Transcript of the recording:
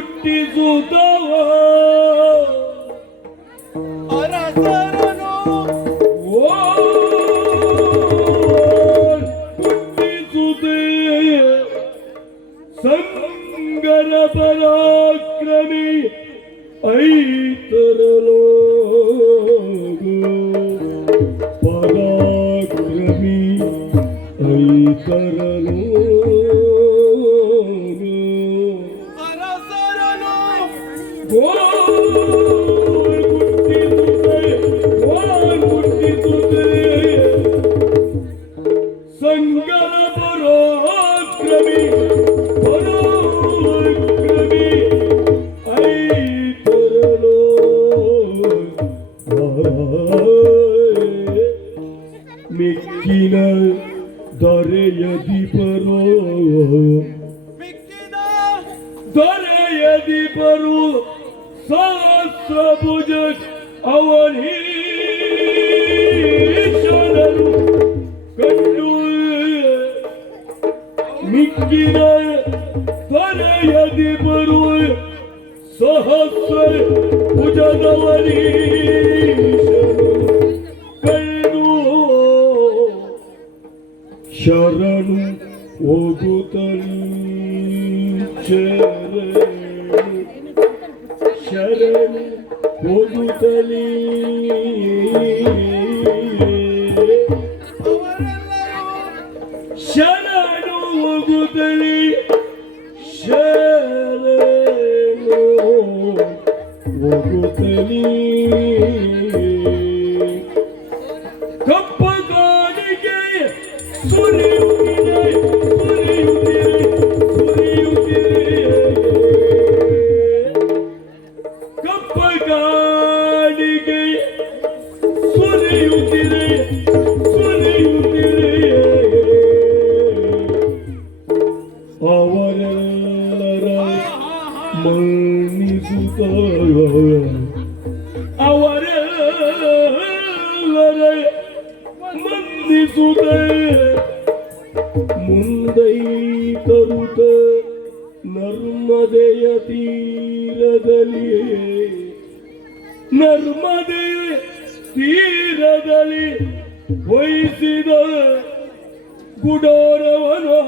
ಹುಟ್ಟಿಸುತ್ತವ ಅರಸರನು ಹುಟ್ಟಿಸುತ್ತೆ ಸಂಗರ ಪರಾಕ್ರಮಿ ಐತರಲೋ ಪರಾಕ್ರಮಿ ಐತರಲೋ ಅರಸರನು ಸಂಗರ ಪರಾಕ್ರಮಿ ಪರಾಕ್ರಮಿ ಐತರಲೋ ಮಿಕ್ಕಿನ ದೊರೆಯದಿಪರೋ ಮಿಕ್ಕಿದ ದೊರೆಯದಿಪರು ಸಹಸ್ರಭುಜ ಅವನೀಶ್ವರರು ಕಂಡು ಮಿಕ್ಕಿನ ದೊರೆಯದಿಪರು ಸಹಸ್ರ ಭುಜದವನೀಶ್ವರರು ಕಂಡು ಶರಣು ಹೋಗುತ್ತಲೂ ಶರಣು ಹೋಗುತ್ತಲೇ ಶರಣು ಹೋಗುತ್ತಲೇ ಶರಣು ಹೋಗುತ್ತಲೇ ಕಪ್ಪ ಕಾಣಿಕೆ ಸುರಿಯುತ್ತಿದೆ ಸುರಿಯುತ್ತಿದೆ ಸುರಿಯುತ್ತಿದೆ ಕಪ್ಪ ಕಾಣಿಕೆ ಸುರಿಯುತ್ತಿದೆ ಸುರಿಯುತ್ತಿದೆ ಅವರೆಲ್ಲರ ಮನ್ನಿಸುತ್ತ ಅವರೆಲ್ಲರ ಮಂದಿಸುತ್ತ ಮುಂದೈ ತರುತ್ತ ನರ್ಮದೆಯ ತೀರದಲ್ಲಿ ನರ್ಮದೆಯ ತೀರದಲ್ಲಿ ವಹಿಸಿದ ಗುಡೋರವನು